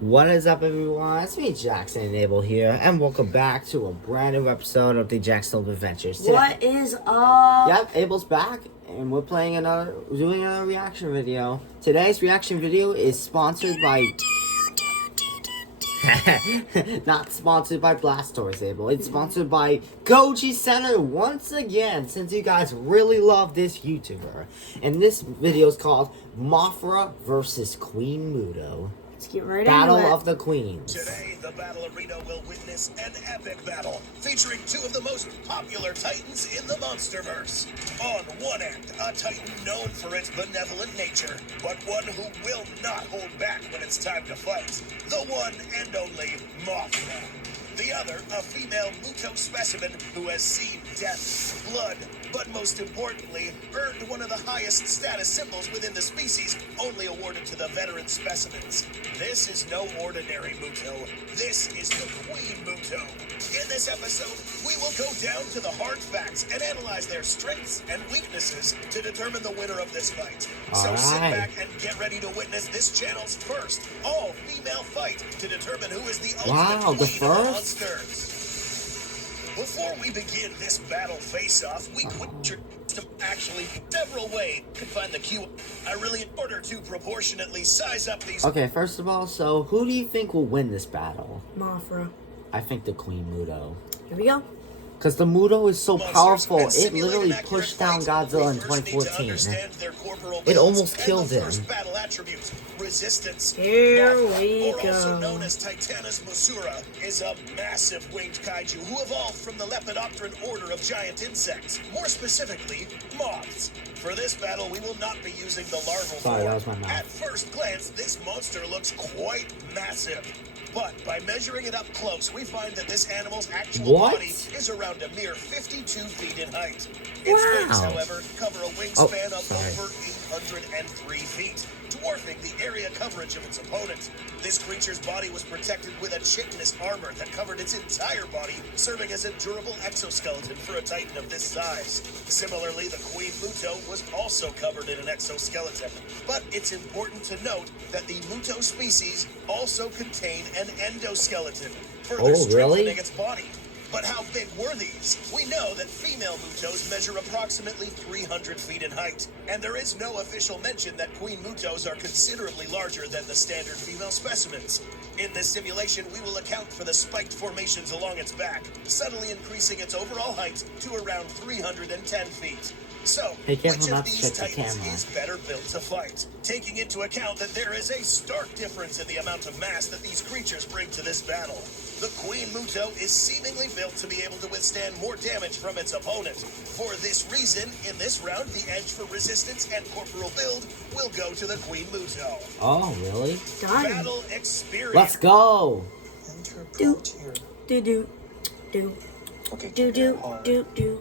What is up, everyone? It's me, Jaxson and Abel here, and welcome back to a brand new episode of the Jaxson Adventures. Today, What is up? Yep, Abel's back, and we're doing another reaction video. Today's reaction video is sponsored by... Not sponsored by Blastoise, Abel. It's sponsored by Goji Center once again, since you guys really love this YouTuber. And this video is called Mothra vs Queen Muto. Let's get right Battle into it. of the Queens. Today, the battle arena will witness an epic battle featuring two of the most popular titans in the Monsterverse. On one end, a titan known for its benevolent nature, but one who will not hold back when it's time to fight. The one and only Mothra. The other, a female Muto specimen who has seen death, blood, but most importantly, earned one of the highest status symbols within the species, only awarded to the veteran specimens. This is no ordinary Muto. This is the Queen Muto. In this episode, we will go down to the hard facts and analyze their strengths and weaknesses to determine the winner of this fight. So sit back and get ready to witness this channel's first all-female fight to determine who is the ultimate queen of the monsters. Before we begin this battle face-off, we actually several ways to find the Q. I really in order to proportionately size up these. Okay, first of all, so who do you think will win this battle? Mothra. I think the Queen Muto. Here we go. Because the Muto is so powerful, it literally pushed down Godzilla in 2014. It almost killed him. Resistance. Here we Mothra, or also go. known as Titanus Mothra, is a massive winged kaiju who evolved from the Lepidopteran order of giant insects, more specifically, moths. For this battle, we will not be using the larval Sorry, form. that was my mouth. At first glance, this monster looks quite massive. But by measuring it up close, we find that this animal's actual body is around a mere 52 feet in height. Its wings, however, cover a wingspan of over 803 feet, dwarfing the area coverage of its opponent. This creature's body was protected with a chitinous armor that covered its entire body, serving as a durable exoskeleton for a titan of this size. Similarly, the Queen Muto was also covered in an exoskeleton. But it's important to note that the Muto species also contain an endoskeleton, further strengthening its body. But how big were these? We know that female Mutos measure approximately 300 feet in height, and there is no official mention that Queen Mutos are considerably larger than the standard female specimens. In this simulation, we will account for the spiked formations along its back, subtly increasing its overall height to around 310 feet. So, which of these titans is better built to fight? Taking into account that there is a stark difference in the amount of mass that these creatures bring to this battle. The Queen Muto is seemingly built to be able to withstand more damage from its opponent. For this reason, in this round, the edge for resistance and corporal build will go to the Queen Muto. Oh, really? Done. Battle experience. Let's go! Do, do, do, do. Okay, do, do, do, do.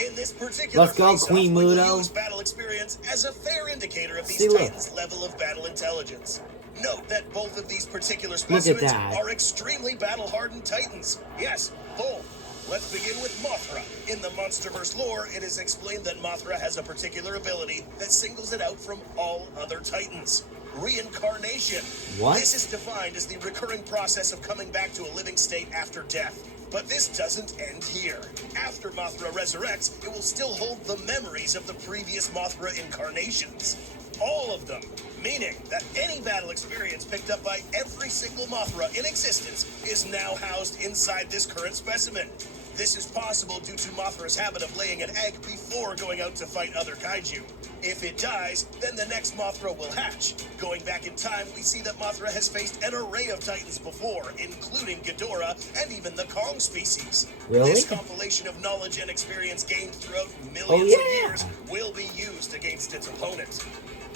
In this particular Let's go, Queen Muto. We will use battle experience as a fair indicator of these titans' level of battle intelligence. Note that both of these particular specimens are extremely battle-hardened titans. Yes, both. Let's begin with Mothra. In the Monsterverse lore, it is explained that Mothra has a particular ability that singles it out from all other titans. Reincarnation. What? This is defined as the recurring process of coming back to a living state after death. But this doesn't end here. After Mothra resurrects, it will still hold the memories of the previous Mothra incarnations. All of them. Meaning that any battle experience picked up by every single Mothra in existence is now housed inside this current specimen. This is possible due to Mothra's habit of laying an egg before going out to fight other kaiju. If it dies, then the next Mothra will hatch. Going back in time, we see that Mothra has faced an array of titans before, including Ghidorah and even the Kong species. Really? This compilation of knowledge and experience gained throughout millions of years will be used against its opponent.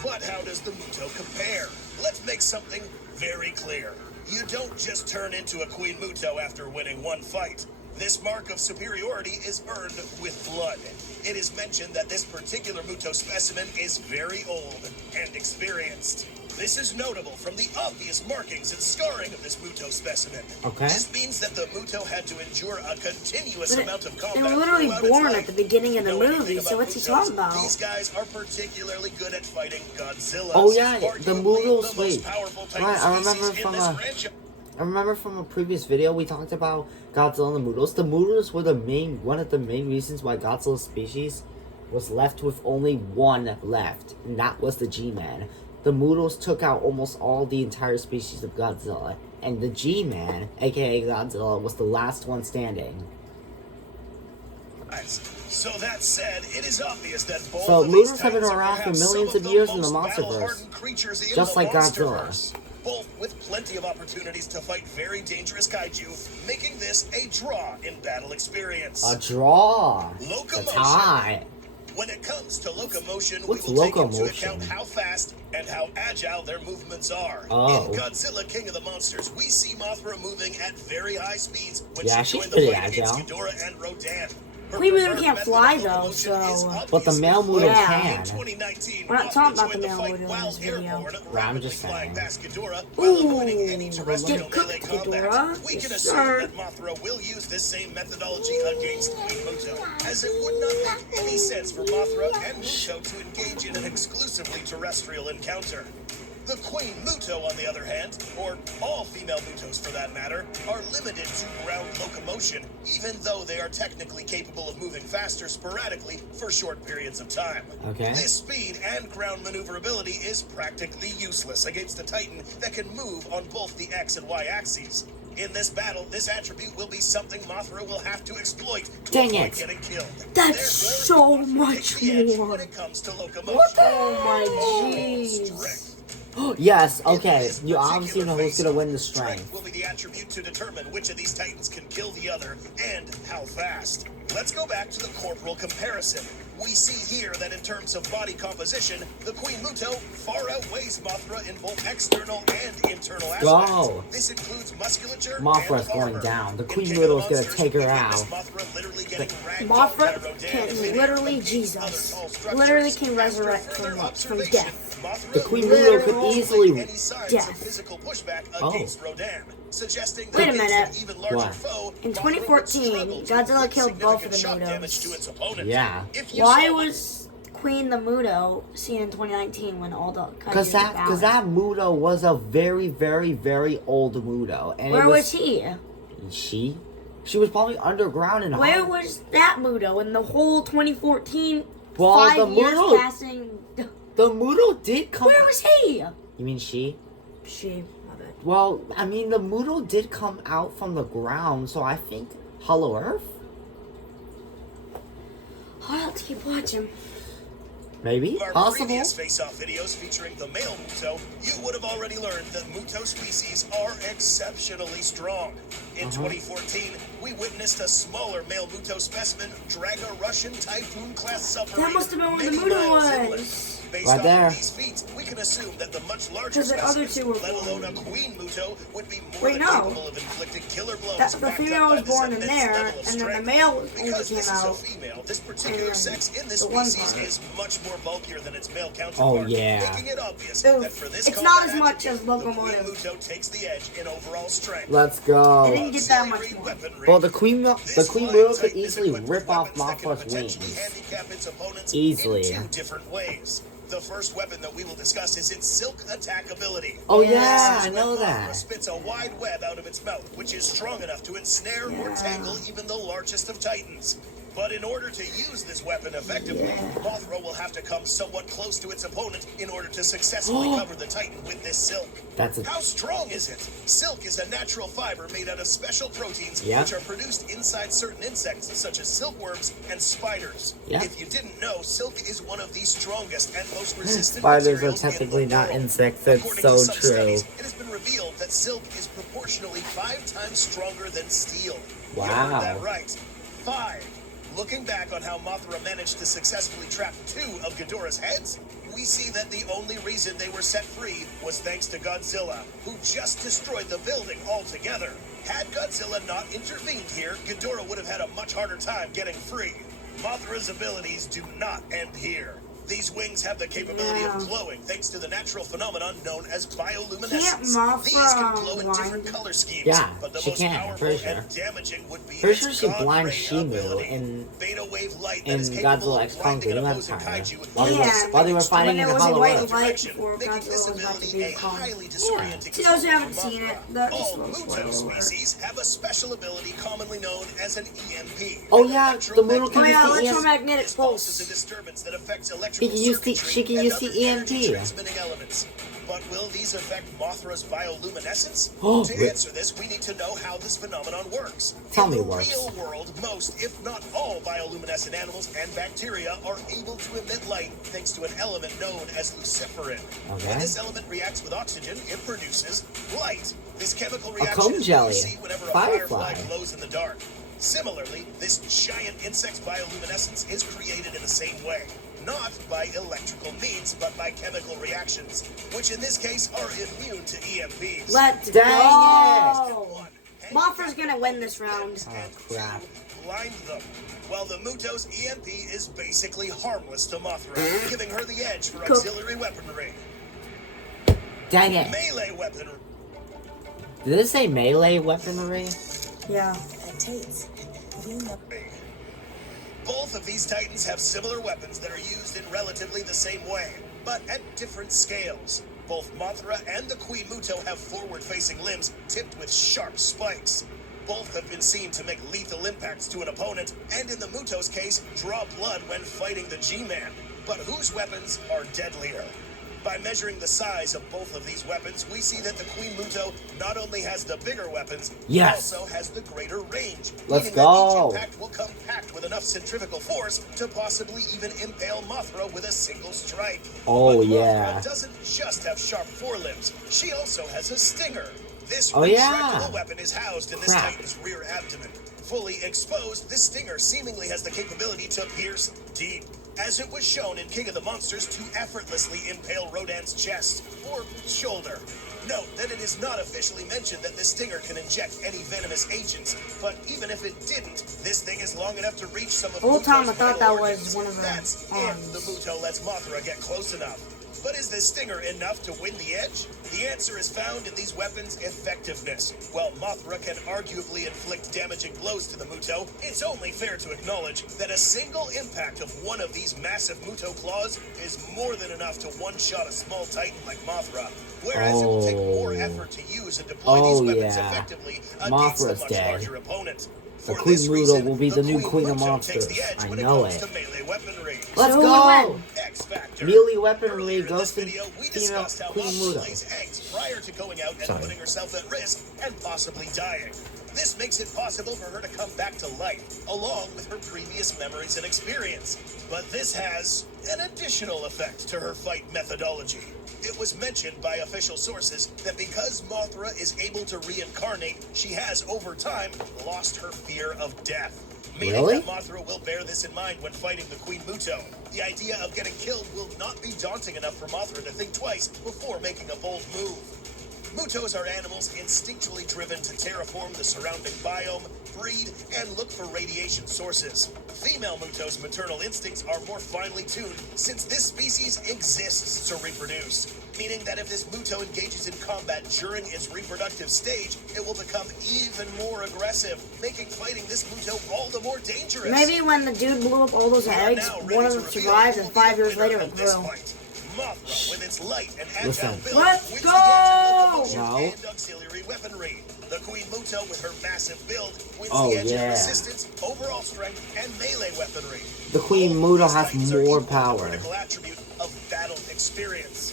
But how does the Muto compare? Let's make something very clear. You don't just turn into a Queen Muto after winning one fight. This mark of superiority is earned with blood. It is mentioned that this particular Muto specimen is very old and experienced. This is notable from the obvious markings and scarring of this Muto specimen. Okay. This means that the Muto had to endure a continuous amount of combat. They were literally throughout its born life. at the beginning of the Know anything movie, so about what's he Mutos? talking about? These guys are particularly good at fighting Godzilla. Oh yeah, the Mutos. Wait, right? I remember from a previous video we talked about Godzilla and the Mutos. The Mutos were one of the main reasons why Godzilla's species was left with only one left, and that was the G-Man. The Mutos took out almost all the entire species of Godzilla, and the G-Man, aka Godzilla, was the last one standing. So that said, it is obvious that both So of these Mutos have been titans are around for perhaps millions some of years in the most monsterverse, battle-hardened creatures in just the like Godzilla. monsterverse. Both with plenty of opportunities to fight very dangerous kaiju, making this a draw in battle experience. A draw. Locomotion. A tie. When it comes to locomotion, What's we will take into locomotion? account how fast and how agile their movements are. Oh. In Godzilla King of the Monsters, we see Mothra moving at very high speeds when Yeah, she she's joined the pretty fight against agile. Ghidorah and Rodan. Her Queen Muto preferred can't method fly, of though, locomotion is so- But the obviously male Muto flight. Yeah. In 2019, We're not Mothra talking about joined the the male fight Muto in while this video. airborne, Well, I'm rapidly just flying saying. past Ghidorah while avoiding any Ooh, terrestrial get cooked, melee combat. Ghidorah. We can Yes, assume sir. that Mothra will use this same methodology against Queen Muto, as it would not make any sense for Mothra and Muto to engage in an exclusively terrestrial encounter. The Queen Muto, on the other hand, or all female Mutos for that matter, are limited to ground locomotion, even though they are technically capable of moving faster sporadically for short periods of time. Okay. This speed and ground maneuverability is practically useless against a Titan that can move on both the X and Y axes. In this battle, this attribute will be something Mothra will have to exploit to Dang avoid it. getting killed. That's Therefore, so Mothra much takes the edge more. when it comes to locomotion. Oh my jeez. Strength. Yes, In okay. this You obviously particular know who's gonna face-off, win the strength. will be the attribute to determine which of these titans can kill the other and how fast. Let's go back to the corporal comparison. We see here that in terms of body composition, the Queen Muto far outweighs Mothra in both external and internal aspects. Go. This includes musculature Mothra's and armor. going down. The In Queen King of the Muto's gonna Monsters, take her we out. witness Mothra literally getting ragged Mothra by Rodan can in midair literally against Jesus. other tall structures. Literally can After resurrect further from observation, death. Mothra The Queen literally Muto could displayed easily any signs death. of physical pushback Oh. against Rodan, suggesting that Wait a against minute. an even larger What? foe, In Mothra 2014, would struggle to Godzilla inflict killed both significant of the shock Mutos. damage to its opponent. Yeah. If you Why saw was Queen the Muto seen in 2019 when all the kaiju Because that Muto was a very, very, very old Muto. And Where it was he? She was probably underground in Where Hong- was that Muto in the whole 2014? Well, 5 the years Muto- passing. The Muto did come. Where was he? You mean she? She. My bad. Well, I mean, the Muto did come out from the ground, so I think Hollow Earth? I'll have to keep watching. Maybe? our Possible? previous face-off videos featuring the male Muto, you would have already learned that Muto species are exceptionally strong. In 2014, we witnessed a smaller male Muto specimen drag a Russian Typhoon-class submarine. That must have been where the many Muto miles inland. was. Based Right off there. of these feats, we can assume that the much larger 'Cause the other specimens, two were let alone a born. Queen Muto, would be more Wait, than no. capable of inflicting killer blows. That, the backed up female by was this born in immense there, level of and then the strength. male only Because came this is a out. female, this particular and sex in this the one species part. is much more bulkier than its male counterpart. Oh, yeah. Making it obvious Oof. that for this It's not combat as much attribute, as locomotive. The Queen Muto takes the edge in overall strength. Let's I go. didn't get that much Auxiliary more. weaponry. Well, the Queen This Muto flying could Titan is easily equipped with rip off weapons that can Mothra's potentially wings. handicap its opponents Easily. in 2 different ways. The first weapon that we will discuss is its silk attack ability. Oh, Yeah. yeah, This I is know when Mothra that. spits a wide web out of its mouth, which is strong enough to ensnare or Yeah. tangle even the largest of titans. But in order to use this weapon effectively, Mothra will have to come somewhat close to its opponent in order to successfully cover the titan with this silk. That's a... How strong is it? Silk is a natural fiber made out of special proteins Yeah. which are produced inside certain insects such as silkworms and spiders. Yeah. If you didn't know, silk is one of the strongest and most resistant Spiders are materials in the technically not world. insects, that's According so to some true. studies, it has been revealed that silk is proportionally 5 times stronger than steel. You Wow. heard that right. 5. Looking back on how Mothra managed to successfully trap 2 of Ghidorah's heads, we see that the only reason they were set free was thanks to Godzilla, who just destroyed the building altogether. Had Godzilla not intervened here, Ghidorah would have had a much harder time getting free. Mothra's abilities do not end here. These wings have the capability of glowing thanks to the natural phenomenon known as bioluminescence. Can't Mothra These can glow in blind? different color schemes, Yeah, but the she most can, I'm powerful pretty sure. and damaging would be Pretty its sure she God blinds ray Shimu ability. in Beta wave light that is Godzilla capable X of blinding an Kong opposing Empire kaiju while they were fighting in When the it was a Hollow white Earth. light before making Godzilla this was about to ability be a Kong. highly disorienting To those who tool haven't for seen it, Mothra. that just All a little Muto spoiler. species have a special ability commonly known as an EMP. Oh yeah, the Muto Oh can yeah, use the EMP. electromagnetic This pulse is a pulse. disturbance that affects electrical She circuitry can and use other the energy EMP. transmitting elements. But will these affect Mothra's bioluminescence? Oh, To answer this, we need to know how this phenomenon works. Tell In me the it works. real world, most, if not all, bioluminescent animals and bacteria are able to emit light thanks to an element known as luciferin. Okay. When this element reacts with oxygen, it produces light. This chemical cone reaction is what jelly. you see whenever a Firefly. firefly glows in the dark. Similarly, this giant insect's bioluminescence is created in the same way. Not by electrical means, but by chemical reactions, which in this case are immune to EMPs. Let's Dang go! Mothra's gonna win this round. Oh crap. Blind them. While the Muto's EMP is basically harmless to Mothra, giving her the edge for auxiliary weaponry. Dang it. Melee weaponry. Did it say melee weaponry? Yeah. Both of these titans have similar weapons that are used in relatively the same way, but at different scales. Both Mothra and the Queen Muto have forward-facing limbs tipped with sharp spikes. Both have been seen to make lethal impacts to an opponent, and in the Muto's case, draw blood when fighting the G-Man. But whose weapons are deadlier? By measuring the size of both of these weapons, we see that the Queen Muto not only has the bigger weapons, Yes. but also has the greater range. Let's meaning go. that each impact will come packed with enough centrifugal force to possibly even impale Mothra with a single strike. Oh, But yeah. Mothra doesn't just have sharp forelimbs, she also has a stinger. This Oh, yeah. retractable weapon is housed in this Crap. titan's rear abdomen. Fully exposed, this stinger seemingly has the capability to pierce deep, as it was shown in King of the Monsters to effortlessly impale Rodan's chest or shoulder. Note that it is not officially mentioned that this stinger can inject any venomous agents, but even if it didn't, this thing is long enough to reach some of The whole time Muto's I thought vital that was organs. one of the That's if arms. the Muto lets Mothra get close enough. But is this stinger enough to win the edge? The answer is found in these weapons' effectiveness. While Mothra can arguably inflict damaging blows to the Muto, it's only fair to acknowledge that a single impact of one of these massive Muto claws is more than enough to one-shot a small titan like Mothra. Whereas it will take more effort to use and deploy these weapons effectively against a Mothra's much dead. larger opponent. The For Queen this Muto reason, will be the new Queen Queen of Muto Monsters. takes the edge I when know it comes it. to melee weaponry. Let's So who go! win? X Factor. Melee weaponry Earlier in goes this to video, we female discussed how Queen Mothra Muto. lays eggs prior to going out and Sorry. putting herself at risk and possibly dying. This makes it possible for her to come back to life, along with her previous memories and experience. But this has an additional effect to her fight methodology. It was mentioned by official sources that because Mothra is able to reincarnate, she has, over time, lost her fear of death. Meaning Really? that Mothra will bear this in mind when fighting the Queen Muto. The idea of getting killed will not be daunting enough for Mothra to think twice before making a bold move. Mutos are animals instinctually driven to terraform the surrounding biome, breed, and look for radiation sources. Female Mutos' maternal instincts are more finely tuned since this species exists to reproduce. Meaning that if this Muto engages in combat during its reproductive stage, it will become even more aggressive, making fighting this Muto all the more dangerous. Maybe when the dude blew up all those We are eggs, now ready one of to them reveal survived, who and will be 5 the years winner later of it this grew. fight. Mothra, with its light and agile Listen. build, Let's wins go! the edge in locomotion No. and auxiliary weaponry. The Queen Muto, with her massive build, wins Oh, the edge in yeah. resistance, overall strength, and melee weaponry. The Queen Both Muto these has titans are more equal to the power. critical attribute of battle experience.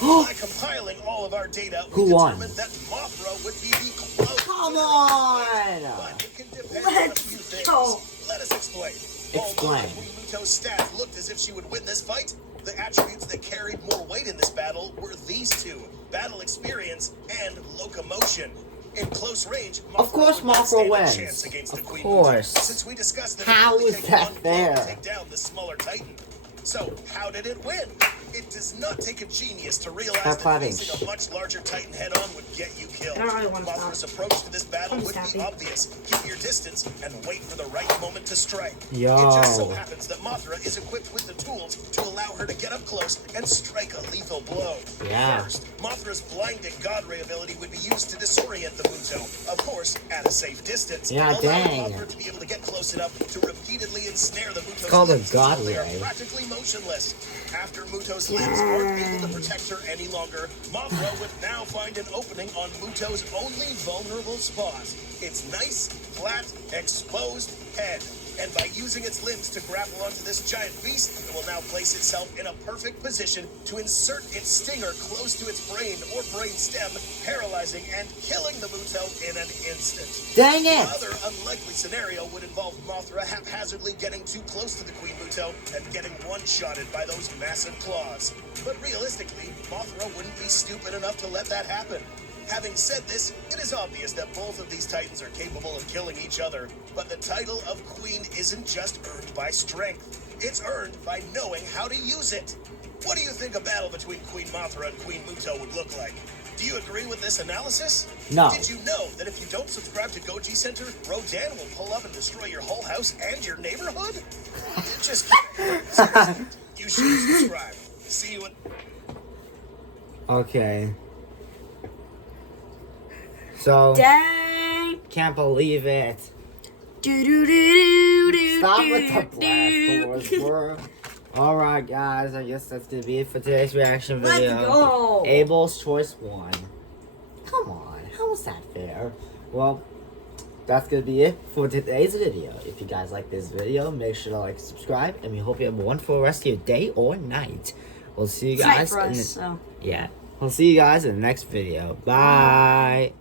By compiling all of our data, we Who won? determined that Mothra would be the close. Come winner on! of the fight, but it can depend on a Let's few things. go. Let us explain. Explain. Although the Queen Muto's stats looked as if she would win this fight, the attributes that carried more weight in this battle were these two: battle experience and locomotion. In close range, Of course would not Mothra stand a wins. chance against the Of Queen course. Muto, since we discussed that How it would only is take that one blow to fair? take down the smaller titan. So, how did it win? It does not take a genius to realize Stop that clapping. facing a much larger Titan head-on would get you killed. I don't really want to Mothra's stop. approach to this battle I'm would be stopping. obvious. Keep your distance and wait for the right moment to strike. Yo. It just so happens that Mothra is equipped with the tools to allow her to get up close and strike a lethal blow. Yeah. First, Mothra's blinding God Ray ability would be used to disorient the Muto, of course, at a safe distance, Yeah, allowing dang. Mothra to be able to get close enough to repeatedly ensnare the Muto's called a limbs God until they are Ray. practically motionless. After Muto's limbs aren't able to protect her any longer, Mothra would now find an opening on Muto's only vulnerable spot. Its nice, flat, exposed head. And by using its limbs to grapple onto this giant beast, it will now place itself in a perfect position to insert its stinger close to its brain or brain stem, paralyzing and killing the Muto in an instant. Dang it! Another unlikely scenario would involve Mothra haphazardly getting too close to the Queen Muto and getting one-shotted by those massive claws. But realistically, Mothra wouldn't be stupid enough to let that happen. Having said this, it is obvious that both of these titans are capable of killing each other, but the title of Queen isn't just earned by strength. It's earned by knowing how to use it. What do you think a battle between Queen Mothra and Queen Muto would look like? Do you agree with this analysis? No. Did you know that if you don't subscribe to Goji Center, Rodan will pull up and destroy your whole house and your neighborhood? Just kidding. Seriously, you should subscribe. See you in... Okay. So, Dang. can't believe it. Do do do do Stop do with the blast doors, bro. Alright, guys, I guess that's gonna be it for today's reaction Let's video. go. Abel's choice won. Come on, how is that fair? Well, that's gonna be it for today's video. If you guys like this video, make sure to like, subscribe, and we hope you have a wonderful rest of your day or night. We'll see you It's night guys for in us, the, so. yeah. We'll see you guys in the next video. Bye.